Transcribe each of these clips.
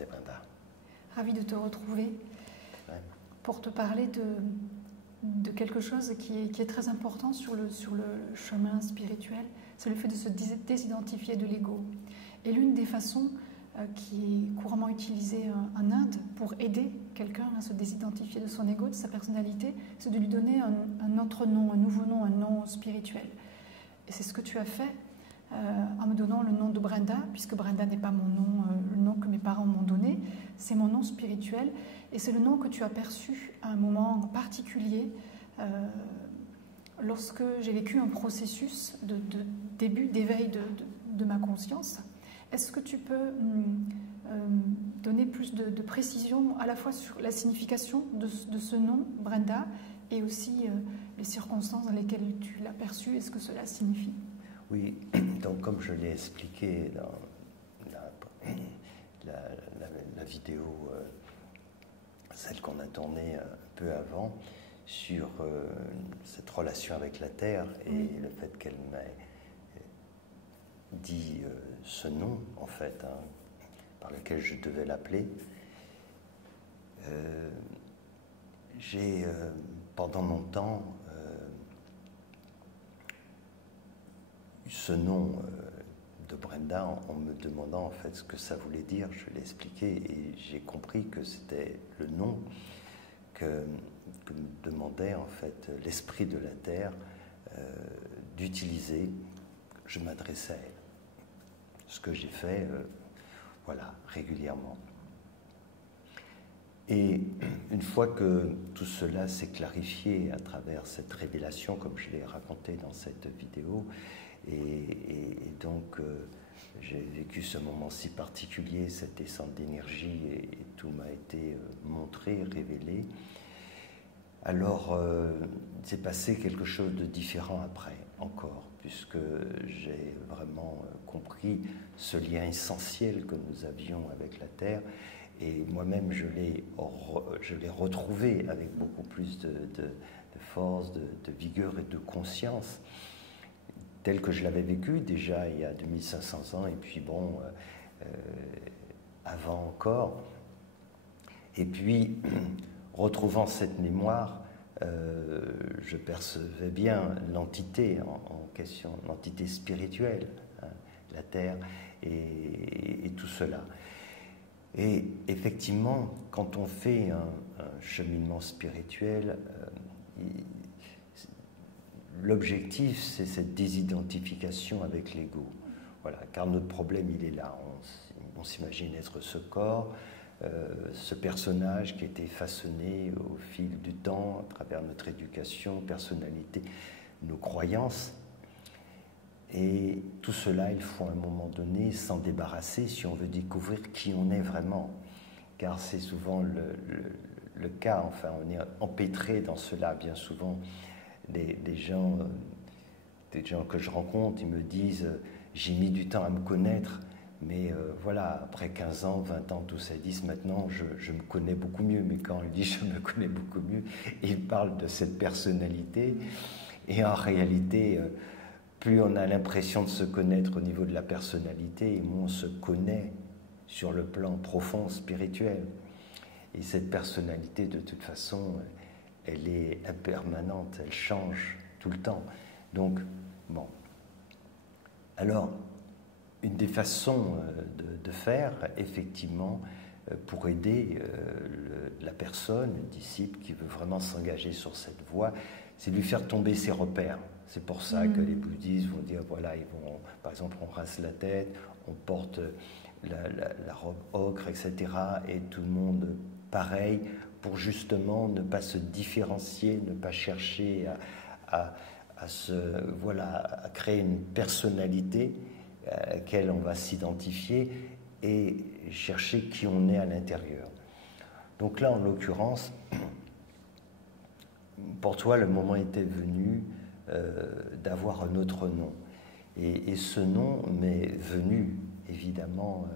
Namasté Brenda. Ravie de te retrouver pour te parler de quelque chose qui est très important sur le chemin spirituel. C'est le fait de se désidentifier de l'ego. Et l'une des façons qui est couramment utilisée en Inde pour aider quelqu'un à se désidentifier de son ego, de sa personnalité, c'est de lui donner un autre nom, un nouveau nom, un nom spirituel. Et c'est ce que tu as fait en me donnant le nom de Brenda, puisque Brenda n'est pas mon nom, le nom que mes parents m'ont donné, c'est mon nom spirituel, et c'est le nom que tu as perçu à un moment particulier lorsque j'ai vécu un processus de début d'éveil de ma conscience. Est-ce que tu peux donner plus de précision à la fois sur la signification de ce nom, Brenda, et aussi les circonstances dans lesquelles tu l'as perçu et ce que cela signifie? Oui, donc comme je l'ai expliqué dans la vidéo, celle qu'on a tournée un peu avant, sur cette relation avec la Terre et le fait qu'elle m'ait dit ce nom, en fait, par lequel je devais l'appeler, j'ai, pendant longtemps, ce nom de Brenda en me demandant en fait ce que ça voulait dire. Je l'ai expliqué et j'ai compris que c'était le nom que me demandait en fait l'esprit de la Terre d'utiliser. Je m'adressais à elle. Ce que j'ai fait, voilà, régulièrement. Et une fois que tout cela s'est clarifié à travers cette révélation, comme je l'ai raconté dans cette vidéo, et donc j'ai vécu ce moment si particulier, cette descente d'énergie, et tout m'a été montré, révélé. Alors, s'est passé quelque chose de différent après, encore, puisque j'ai vraiment compris ce lien essentiel que nous avions avec la Terre, et moi-même je l'ai retrouvé avec beaucoup plus de force, de vigueur et de conscience, tel que je l'avais vécu déjà il y a 2500 ans, et puis bon, avant encore. Et puis, retrouvant cette mémoire, je percevais bien l'entité en question, l'entité spirituelle, hein, la Terre et tout cela. Et effectivement, quand on fait un cheminement spirituel, l'objectif, c'est cette désidentification avec l'ego. Voilà, car notre problème, il est là. On s'imagine être ce corps, ce personnage qui a été façonné au fil du temps, à travers notre éducation, personnalité, nos croyances. Et tout cela, il faut à un moment donné s'en débarrasser si on veut découvrir qui on est vraiment. Car c'est souvent le cas, enfin, on est empêtré dans cela bien souvent. Des gens que je rencontre, ils me disent « j'ai mis du temps à me connaître ». Mais voilà, après 15 ans, 20 ans, tout ça, ils disent maintenant, je me connais beaucoup mieux. Mais quand ils disent je me connais beaucoup mieux, ils parlent de cette personnalité. Et en réalité, plus on a l'impression de se connaître au niveau de la personnalité, et moins on se connaît sur le plan profond, spirituel. Et cette personnalité, de toute façon, elle est impermanente, elle change tout le temps. Donc, bon. Alors, une des façons de faire, effectivement, pour aider la personne, le disciple qui veut vraiment s'engager sur cette voie, c'est de lui faire tomber ses repères. C'est pour ça que les bouddhistes vont dire, voilà, ils vont, par exemple, on rase la tête, on porte la robe ocre, etc. Et tout le monde pareil, pour justement ne pas se différencier, ne pas chercher à créer une personnalité à laquelle on va s'identifier et chercher qui on est à l'intérieur. Donc là, en l'occurrence, pour toi, le moment était venu d'avoir un autre nom. Et ce nom m'est venu, évidemment,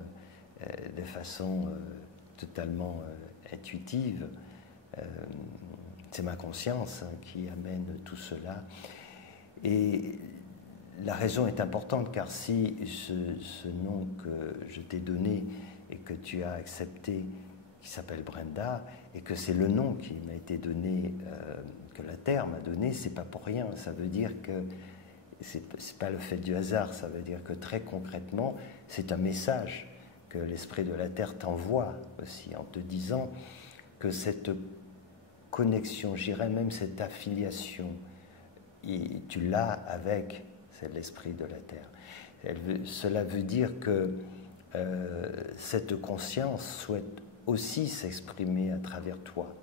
de façon totalement intuitive. C'est ma conscience qui amène tout cela. Et la raison est importante, car si ce nom que je t'ai donné et que tu as accepté, qui s'appelle Brenda, et que c'est le nom qui m'a été donné, que la Terre m'a donné, c'est pas pour rien. Ça veut dire que c'est pas le fait du hasard, ça veut dire que très concrètement, c'est un message que l'esprit de la Terre t'envoie aussi, en te disant que cette connexion, j'irais même cette affiliation, tu l'as avec l'esprit de la Terre. Cela veut dire que cette conscience souhaite aussi s'exprimer à travers toi,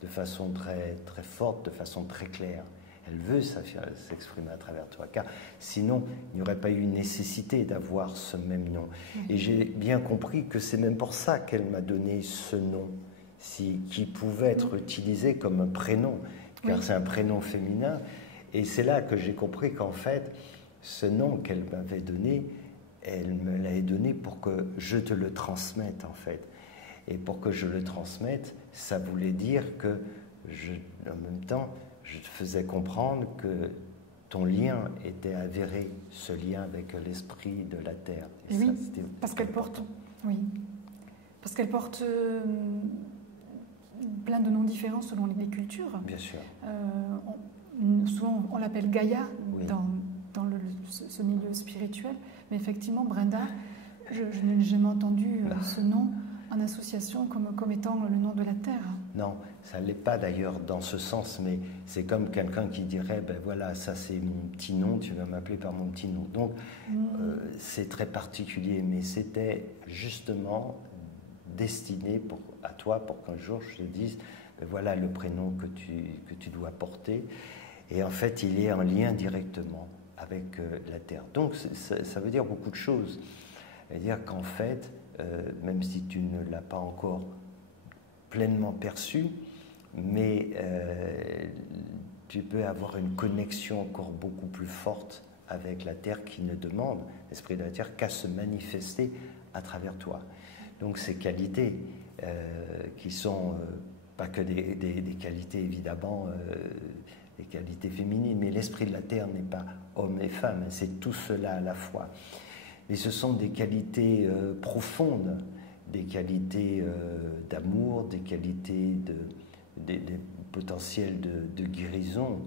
de façon très, très forte, de façon très claire. Elle veut s'exprimer à travers toi, car sinon, il n'y aurait pas eu nécessité d'avoir ce même nom. Et j'ai bien compris que c'est même pour ça qu'elle m'a donné ce nom, qui pouvait être utilisé comme un prénom, car c'est un prénom féminin. Et c'est là que j'ai compris qu'en fait, ce nom qu'elle m'avait donné, elle me l'avait donné pour que je te le transmette, en fait. Et pour que je le transmette, ça voulait dire que, en même temps, je te faisais comprendre que ton lien était avéré, ce lien avec l'esprit de la Terre. Et oui, parce qu'elle porte, plein de noms différents selon les cultures. Bien sûr. Souvent, on l'appelle Gaïa dans ce milieu spirituel, mais effectivement, Brenda, je n'ai jamais entendu ce nom en association comme étant le nom de la Terre. Non, ça ne l'est pas d'ailleurs dans ce sens, mais c'est comme quelqu'un qui dirait, ben voilà, ça c'est mon petit nom, tu vas m'appeler par mon petit nom. Donc, c'est très particulier, mais c'était justement destiné à toi pour qu'un jour je te dise, ben voilà le prénom que tu dois porter. Et en fait, il est en lien directement avec la Terre. Donc, ça veut dire beaucoup de choses. C'est-à-dire qu'en fait, même si tu ne l'as pas encore pleinement perçu, mais tu peux avoir une connexion encore beaucoup plus forte avec la Terre qui ne demande, l'esprit de la Terre, qu'à se manifester à travers toi. Donc ces qualités qui sont pas que des qualités évidemment, des qualités féminines, mais l'esprit de la Terre n'est pas homme et femme, c'est tout cela à la fois. Mais ce sont des qualités profondes, des qualités d'amour, des qualités des potentiels de guérison,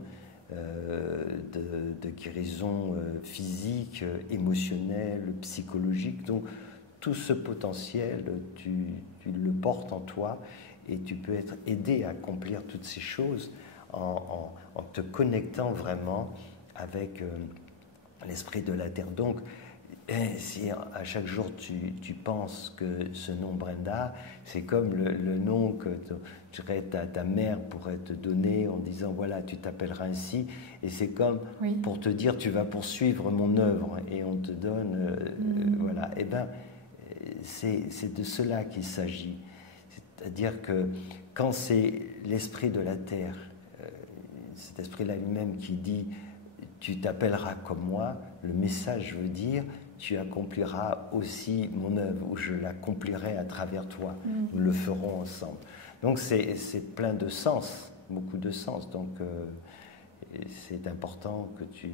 de guérison physique, émotionnelle, psychologique. Donc tout ce potentiel, tu le portes en toi et tu peux être aidé à accomplir toutes ces choses en te connectant vraiment avec l'esprit de la Terre. Donc, si à chaque jour tu penses que ce nom Brenda, c'est comme le nom que ta mère pourrait te donner en disant voilà, tu t'appelleras ainsi, et c'est comme pour te dire tu vas poursuivre mon œuvre, et on te donne voilà. Et bien, c'est de cela qu'il s'agit. C'est-à-dire que quand c'est l'esprit de la Terre, cet esprit-là lui-même qui dit tu t'appelleras comme moi, le message veut dire tu accompliras aussi mon œuvre, ou je l'accomplirai à travers toi. Nous le ferons ensemble. Donc c'est plein de sens, beaucoup de sens. Donc c'est important que tu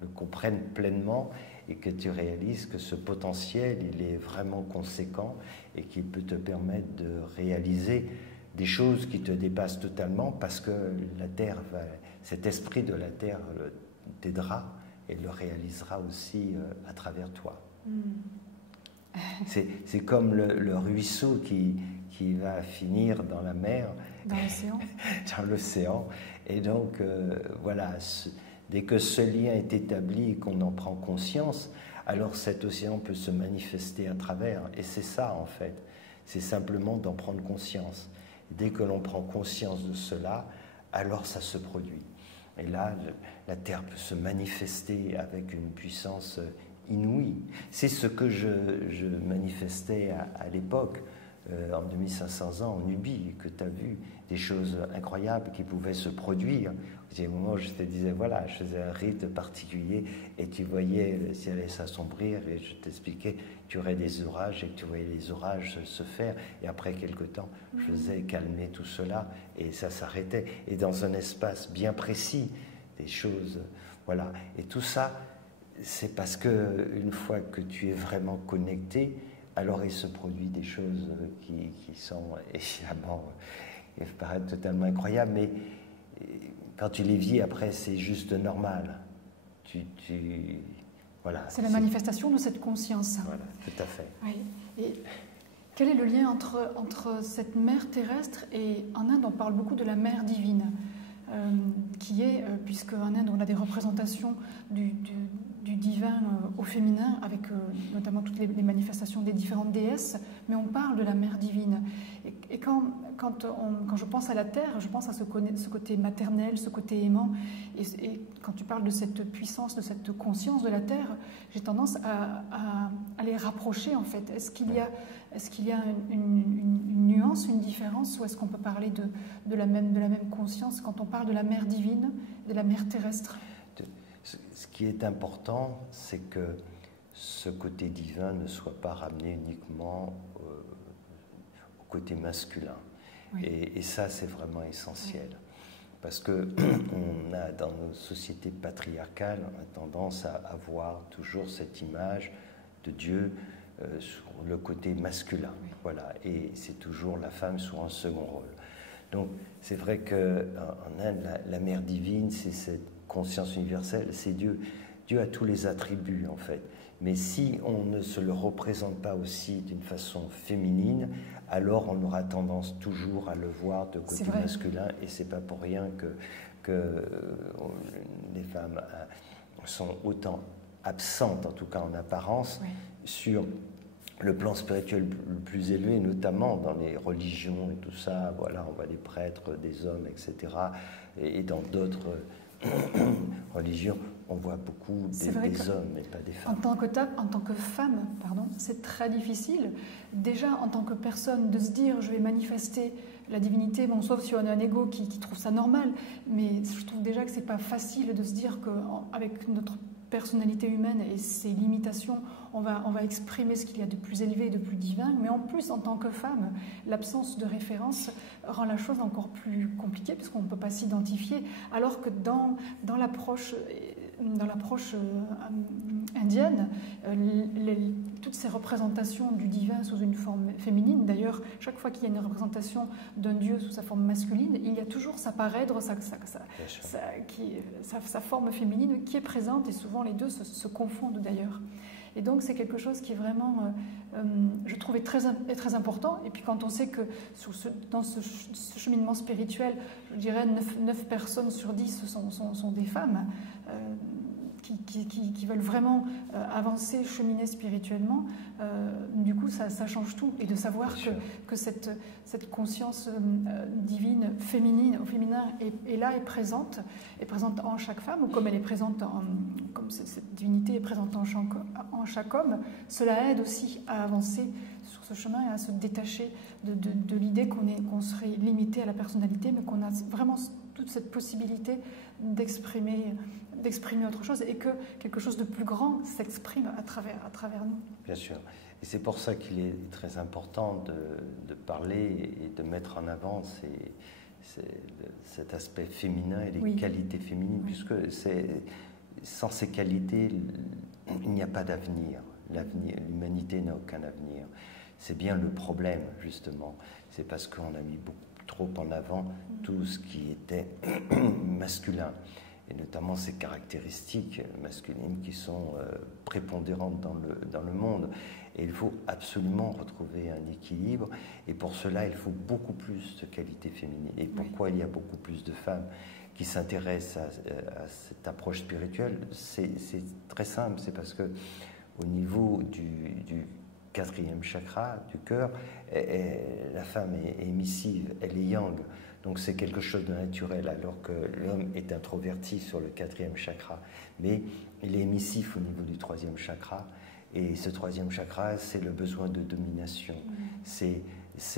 le comprennes pleinement et que tu réalises que ce potentiel, il est vraiment conséquent et qu'il peut te permettre de réaliser des choses qui te dépassent totalement, parce que la Terre, cet esprit de la Terre t'aidera et le réalisera aussi à travers toi. C'est comme le ruisseau qui va finir dans la mer. Dans l'océan. Dans l'océan. Et donc, voilà, dès que ce lien est établi et qu'on en prend conscience, alors cet océan peut se manifester à travers. Et c'est ça, en fait. C'est simplement d'en prendre conscience. Dès que l'on prend conscience de cela, alors ça se produit. Et là, la Terre peut se manifester avec une puissance inouïe. C'est ce que je manifestais à l'époque, en 2500 ans, en Nubie, que tu as vu, des choses incroyables qui pouvaient se produire. Il y a un moment où je te disais, voilà, je faisais un rite particulier et tu voyais le ciel s'assombrir et je t'expliquais qu'il y aurait des orages et que tu voyais les orages se faire. Et après quelque temps, je faisais calmer tout cela et ça s'arrêtait. Et dans un espace bien précis, des choses, voilà. Et tout ça, c'est parce que une fois que tu es vraiment connecté, alors il se produit des choses qui sont évidemment, paraissent totalement incroyables, mais quand tu les vis après, c'est juste normal. Voilà. C'est la manifestation de cette conscience. Voilà, tout à fait. Oui. Et quel est le lien entre cette mère terrestre et en Inde, on parle beaucoup de la mère divine, qui est, puisque en Inde, on a des représentations du divin au féminin, avec notamment toutes les manifestations des différentes déesses, mais on parle de la mère divine. Et quand je pense à la terre, je pense à ce côté maternel, ce côté aimant. Et quand tu parles de cette puissance, de cette conscience de la terre, j'ai tendance à les rapprocher, en fait. Est-ce qu'il y a une nuance, une différence, ou est-ce qu'on peut parler de la même conscience quand on parle de la mère divine, de la mère terrestre? Ce qui est important, c'est que ce côté divin ne soit pas ramené uniquement au côté masculin. Oui. Et ça, c'est vraiment essentiel. Oui. Parce qu'on a, dans nos sociétés patriarcales, on a tendance à avoir toujours cette image de Dieu sur le côté masculin. Oui. Voilà. Et c'est toujours la femme sur un second rôle. Donc, c'est vrai qu'en Inde, la mère divine, c'est cette conscience universelle, c'est Dieu. Dieu a tous les attributs, en fait. Mais si on ne se le représente pas aussi d'une façon féminine, alors on aura tendance toujours à le voir de côté masculin. Et c'est pas pour rien que les femmes sont autant absentes, en tout cas en apparence, oui. sur le plan spirituel le plus élevé, notamment dans les religions et tout ça. Voilà, on voit des prêtres, des hommes, etc. Et dans d'autres religions, on voit beaucoup des hommes, mais pas des femmes. En tant que femme, c'est très difficile. Déjà, en tant que personne, de se dire je vais manifester la divinité, bon, sauf si on a un ego qui trouve ça normal, mais je trouve déjà que c'est pas facile de se dire qu'avec notre personnalité humaine et ses limitations, on va exprimer ce qu'il y a de plus élevé et de plus divin, mais en plus, en tant que femme, l'absence de référence rend la chose encore plus compliquée, puisqu'on ne peut pas s'identifier, alors que dans l'approche indienne, toutes ces représentations du divin sous une forme féminine, d'ailleurs, chaque fois qu'il y a une représentation d'un dieu sous sa forme masculine, il y a toujours sa parèdre, sa forme féminine qui est présente, et souvent les deux se confondent d'ailleurs. Et donc c'est quelque chose qui est vraiment, je trouve, est très important. Et puis quand on sait que dans ce cheminement spirituel, je dirais 9 personnes sur 10 sont des femmes, qui veulent vraiment avancer, cheminer spirituellement, du coup ça change tout. Et de savoir que cette conscience divine, féminine, au féminin est là, est présente en chaque femme, ou comme elle est présente, comme cette divinité est présente en chaque homme, cela aide aussi à avancer sur ce chemin et à se détacher de l'idée qu'on serait limité à la personnalité, mais qu'on a vraiment toute cette possibilité d'exprimer autre chose, et que quelque chose de plus grand s'exprime à travers nous. Bien sûr. Et c'est pour ça qu'il est très important de parler et de mettre en avant cet aspect féminin et les qualités féminines, puisque sans ces qualités, il n'y a pas d'avenir. L'humanité n'a aucun avenir. C'est bien le problème, justement. C'est parce qu'on a mis beaucoup trop en avant tout ce qui était masculin, et notamment ces caractéristiques masculines qui sont prépondérantes dans le monde. Et il faut absolument retrouver un équilibre, et pour cela, il faut beaucoup plus de qualités féminines. Et pourquoi il y a beaucoup plus de femmes qui s'intéressent à cette approche spirituelle? C'est très simple, c'est parce que au niveau du 4e chakra, du cœur, la femme est émissive, elle est yang. Donc c'est quelque chose de naturel, alors que l'homme est introverti sur le 4e chakra. Mais il est émissif au niveau du 3e chakra. Et ce 3e chakra, c'est le besoin de domination. C'est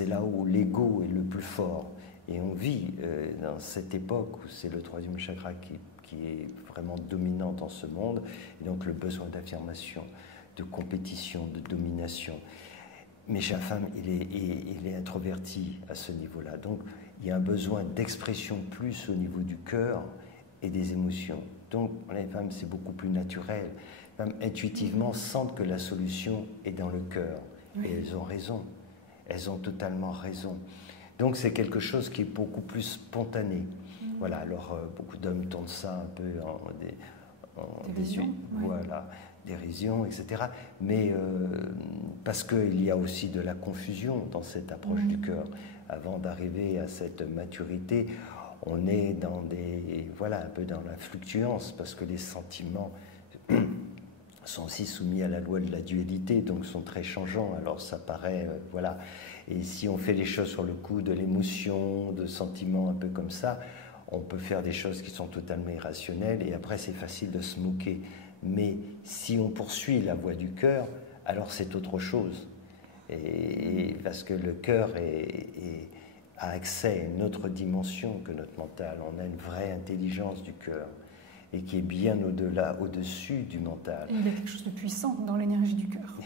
là où l'ego est le plus fort. Et on vit dans cette époque où c'est le 3e chakra qui est vraiment dominant dans ce monde. Et donc le besoin d'affirmation, de compétition, de domination. Mais chez la femme, il est introverti à ce niveau-là. Donc, il y a un besoin d'expression plus au niveau du cœur et des émotions. Donc, les femmes, c'est beaucoup plus naturel. Les femmes, intuitivement, sentent que la solution est dans le cœur Oui. Et elles ont raison. Elles ont totalement raison. Donc c'est quelque chose qui est beaucoup plus spontané. Voilà, alors beaucoup d'hommes tournent ça un peu en dérision, voilà, dérision, etc. Mais parce qu'il y a aussi de la confusion dans cette approche du cœur. Avant d'arriver à cette maturité, on est dans un peu dans la fluctuance, parce que les sentiments sont aussi soumis à la loi de la dualité, donc sont très changeants. Alors ça paraît, voilà. Et si on fait les choses sur le coup de l'émotion, de sentiments un peu comme ça, on peut faire des choses qui sont totalement irrationnelles, et après c'est facile de se moquer. Mais si on poursuit la voie du cœur, alors c'est autre chose. Et parce que le cœur a accès à une autre dimension que notre mental. On a une vraie intelligence du cœur, et qui est bien au-delà, au-dessus du mental. Et il y a quelque chose de puissant dans l'énergie du cœur.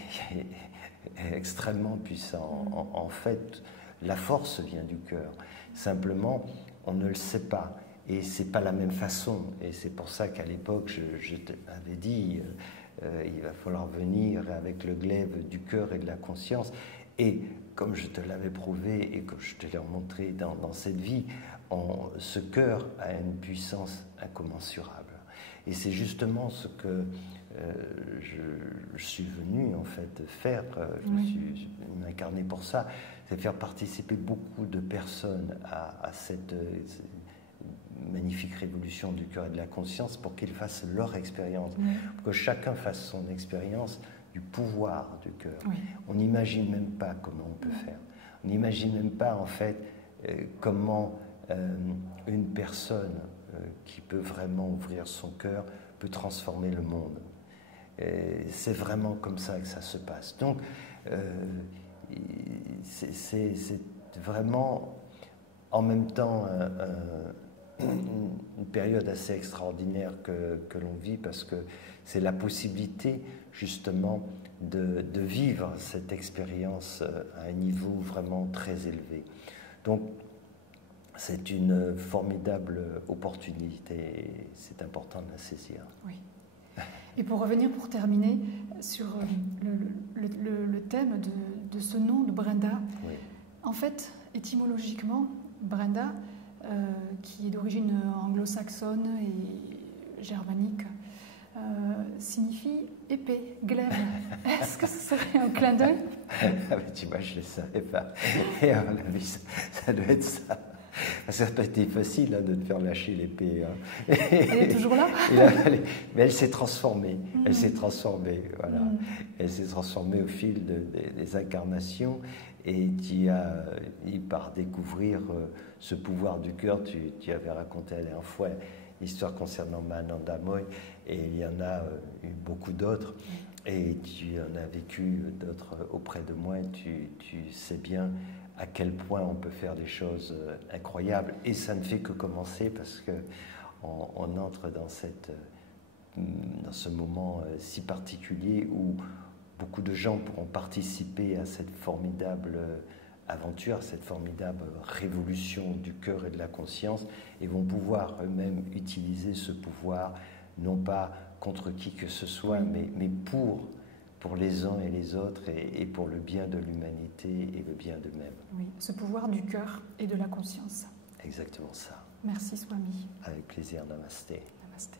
Extrêmement puissant. En fait, la force vient du cœur. Simplement, on ne le sait pas. Et c'est pas la même façon. Et c'est pour ça qu'à l'époque, je t'avais dit, il va falloir venir avec le glaive du cœur et de la conscience. Et comme je te l'avais prouvé et que je te l'ai montré dans cette vie, ce cœur a une puissance incommensurable. Et c'est justement ce que je suis venu en fait faire, je me suis incarné pour ça, c'est faire participer beaucoup de personnes à cette magnifique révolution du cœur et de la conscience, pour qu'ils fassent leur expérience, pour que chacun fasse son expérience du pouvoir du cœur. On n'imagine même pas comment on peut faire. On n'imagine même pas en fait comment une personne qui peut vraiment ouvrir son cœur peut transformer le monde. C'est vraiment comme ça que ça se passe. Donc, c'est vraiment en même temps une période assez extraordinaire que l'on vit, parce que c'est la possibilité justement de vivre cette expérience à un niveau vraiment très élevé. Donc, c'est une formidable opportunité et c'est important de la saisir. Oui. Et pour revenir, pour terminer, sur le thème de ce nom de Brenda, en fait, étymologiquement, Brenda, qui est d'origine anglo-saxonne et germanique, signifie épée, glaive. Est-ce que ce serait un clin d'œil? Tu vois, je ne le savais pas. Et à mon avis, ça doit être ça. Ça n'a pas été facile de te faire lâcher l'épée. Elle est toujours là. Mais elle s'est transformée. Elle s'est transformée, voilà. Elle s'est transformée au fil des incarnations, et tu as, par découvrir ce pouvoir du cœur, tu avais raconté la dernière fois l'histoire concernant Mananda Moy, et il y en a eu beaucoup d'autres, et tu en as vécu d'autres auprès de moi, et tu sais bien à quel point on peut faire des choses incroyables. Et ça ne fait que commencer, parce qu'on entre dans ce moment si particulier où beaucoup de gens pourront participer à cette formidable aventure, cette formidable révolution du cœur et de la conscience, et vont pouvoir eux-mêmes utiliser ce pouvoir, non pas contre qui que ce soit, mais pour les uns et les autres, et pour le bien de l'humanité et le bien d'eux-mêmes. Oui, ce pouvoir du cœur et de la conscience. Exactement ça. Merci Swami. Avec plaisir, namasté. Namasté.